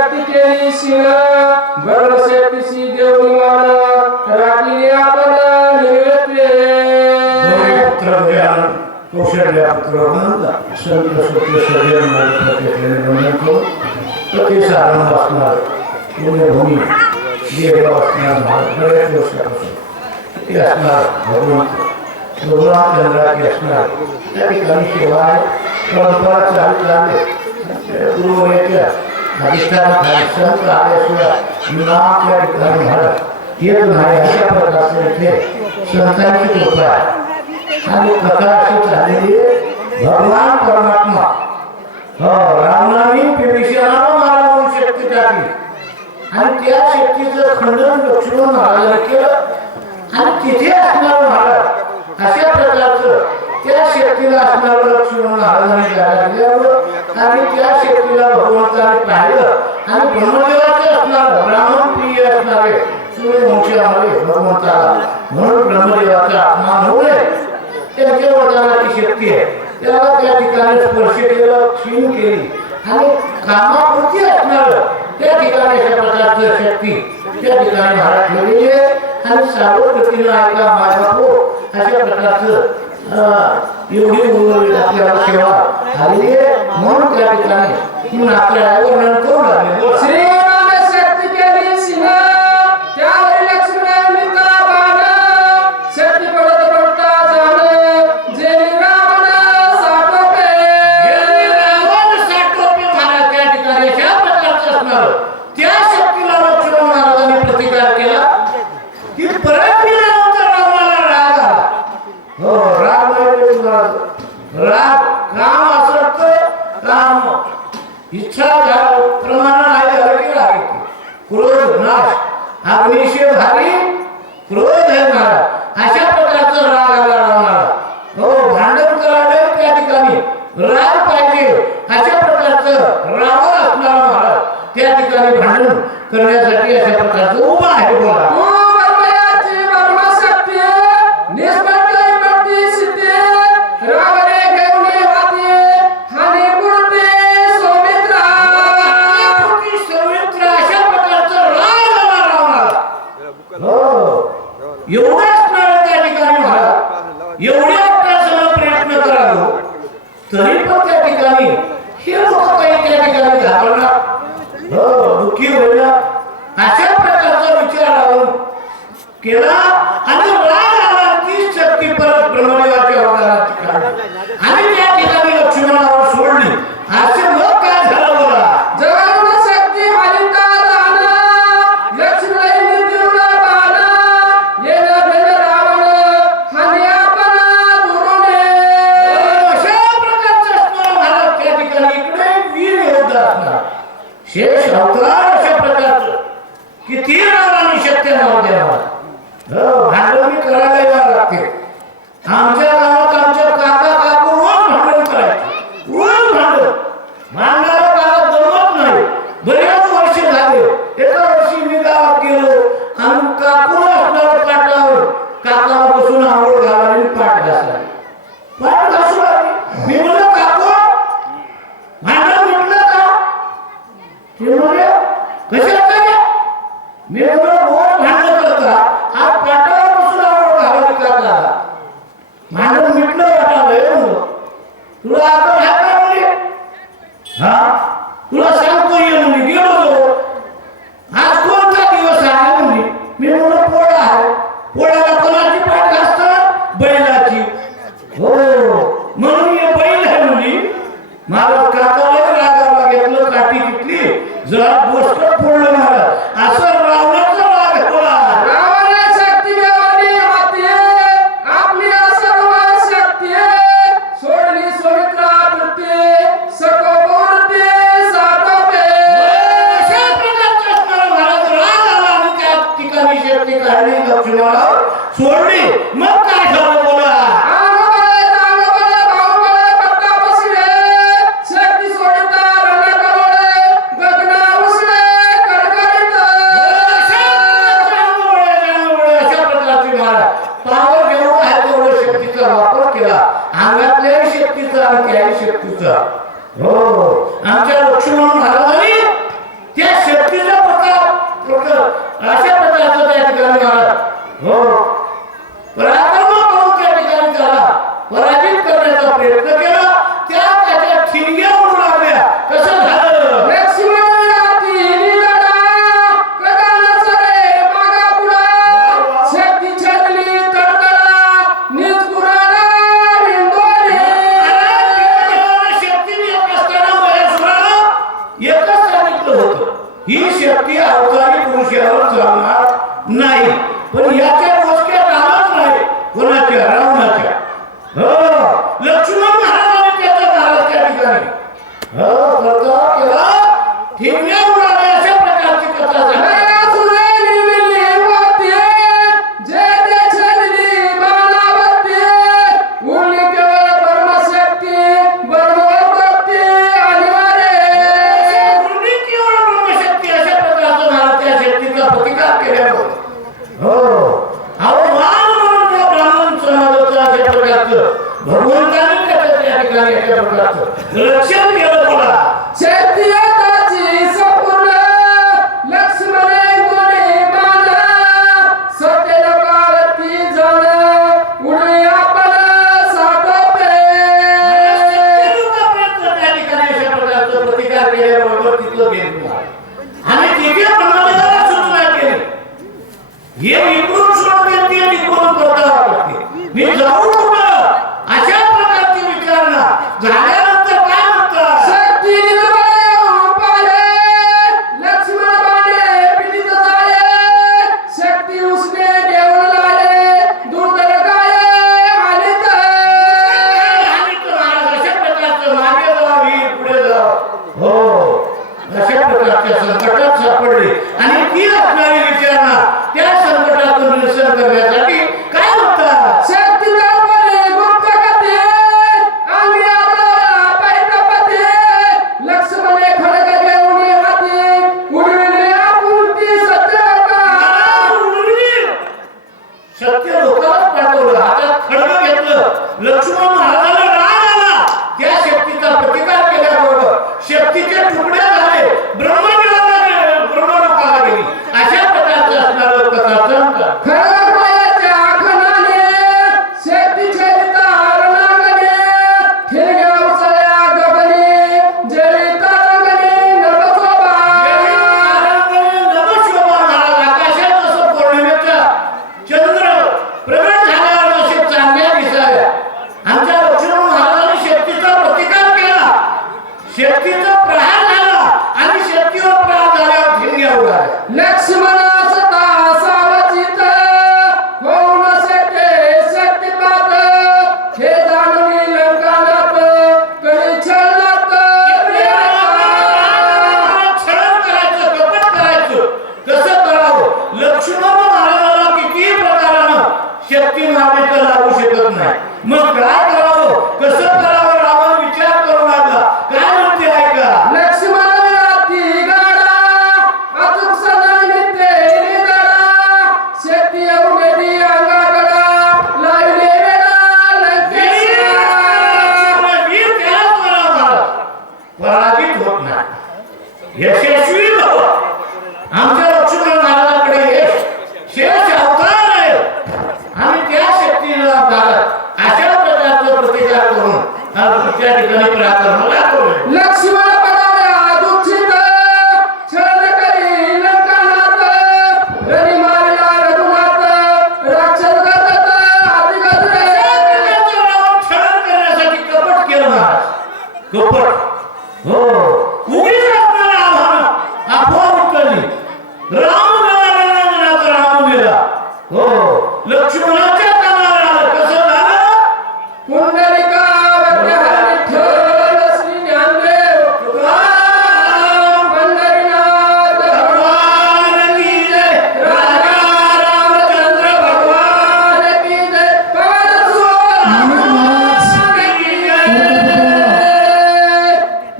शक्ती केली शिन बरशेतीसी देवनी मान राखीने आपण निर्वेत्वे पुत्र ज्ञान कौशल्य पुत्र नंदा संत सत्य सगळे मार्गाने म्हणतो ते सारण वाचणार पुण्यभूमी देव वाचणार बरेच वर्षापासून ते असणार भगवंत भगवान चंद्राचे असणार त्या ठिकाणी शिवाय परंपरा चालू झाले गुरुवर्याच्या अधिष्ठानाखाली संत आल्याशिवाय नाम त्या ठिकाणी महाराज येत नाही अशा प्रकारचे इथे संतांची कृपा आहे आणि कथा अशी झालेली भगवान परमात्मा रामनामी विभीषणाला मारून शक्ती टाकली आणि त्या शक्तीचं खंडन लक्ष्मण महाराजांनी केलं आणि तिथे असणार महाराज अशा प्रकारचं त्या शक्तीला असणारं लक्ष्मण महाराजांनी जागा दिल्यावर आणि त्या शक्तीला भगवंताने पाहिलं आणि ब्रह्मदेवाचे असणार ब्राह्मणप्रिय असणारे सूर्यवंशामध्ये भगवंताला म्हणून ब्रह्मदेवाचा अपमान होऊ नये त्यांच्या वरदानाची शक्ती आहे त्याला त्या ठिकाणी स्पर्श केलं क्षीण केली आणि कामापुरती असणार त्या ठिकाणी अशा प्रकारची शक्ती त्या ठिकाणी महाराज ठेवलेली आहे आणि सावधगतीनं ऐका माझा हो अशा प्रकारचं एवढी आपल्याला सेवा झालेली आहे म्हणून त्या ठिकाणी म्हणून आपल्याला वर्णन करू लागले श्रीराम शक्ती केली शिन त्यावर लक्ष्मणांनी का बाण शक्ती पडत पडता जाण जे रावण साठोपे महाराज त्या ठिकाणी अशा प्रकारचं असणार त्या शक्तीला लक्ष्मण महाराजांनी प्रतिकार केला की परत रामाला राग आला हो राग काम असं काम इच्छा प्रमाण नाही झालं की राग क्रोध नाश अग्निशय भारी क्रोध आहे महाराज अशा प्रकारचं राग आला रामाला हो भांडण करायला त्या ठिकाणी राग पाहिजे अशा प्रकारचं रावण असणारा महाराज त्या ठिकाणी भांडण करण्यासाठी अशा प्रकारचं उभा आहे बोला तरी पण त्या ठिकाणी हे लोक काही त्या ठिकाणी घाबरणार दुःखी होईल अशा प्रकारचा विचार लावून केला आणि राग आला ती शक्ती परत ब्रह्मदेवाच्या अवतारात आणि त्या ठिकाणी लक्ष्मणावर सोडली असे मग काय झालं बोला जगाला शक्ती हरिता दान लक्ष्मणांनी दिवला बाण येणं भेद रावण हानी आपण दुरुने अशा प्रकारचं असणार महाराज त्या ठिकाणी इकडे वीर योद्धा असणार शेष अवतार अशा प्रकारचं किती रावणाने शक्य नाव द्यावा भांडवणी करायला यावं लागते आमच्या गावात आमच्या काका काकू रोज भांडण करायचे रोज भांडणारा काका जमत नाही बऱ्याच वर्ष झाले एका वर्षी मी गावात गेलो आणि काकू असणार पाटावर काकाला बसून आंघोळ घालावी पाठ घासला पाठ घासू लागली मी म्हणलं काकू भांडण म्हटलं का ते म्हणले कशात काय मी म्हणलं रोज भांडण करता आज पाटावर बसून आंघोळ घालावी काका भांडण मिटलं वाटावं तुला आता हात म्हणले हा तुला सांगतो ये म्हणजे गेलो आज कोणता दिवस आहे म्हणजे मी म्हणलं पोळा आहे पोळ्याला कोणाची पाठ घासतात बैलाची हो म्हणून ये बैल आहे म्हणजे मला काकाला रागाला घेतलं काठी घेतली जरा बोसकट फोडलं मला असं रावणाचा राग बोला शक्ती देवानी हाती आपली सर्व शक्ती सोडली सुमित्रा वृत्ती सकोपूर्ती साठोपे अशा प्रकारचं असणारं महाराज राग आला आणि त्या ठिकाणी शक्ती काढली लक्ष्मणावर सोडली मग काय झालं बोला हो आमच्या लक्ष्मण महाराजांनी त्या अशा प्रकारचं त्या ठिकाणी महाराज हो पराक्रम करून त्या ठिकाणी त्याला पराजित करण्याचा प्रयत्न केला. त्याच्या ठिणग्या उडू लागल्या. कसं झालं? ही शक्ती अवतारी पुरुषावर चालणार नाही. पण याच्या गोष्टी राहणार नाही. कोणाच्या? रावणाच्या. हो लक्ष्मण महाराजांनी त्याचा महाराज त्या ठिकाणी हो प्रताप केला. ठिणग्या उडाल्या. अशा प्रकारची कथा झाली. भगवंताने त्या ठिकाणी एका प्रकारचं लक्षण केलं. बोला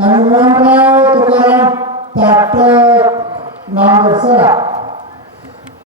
हनुमान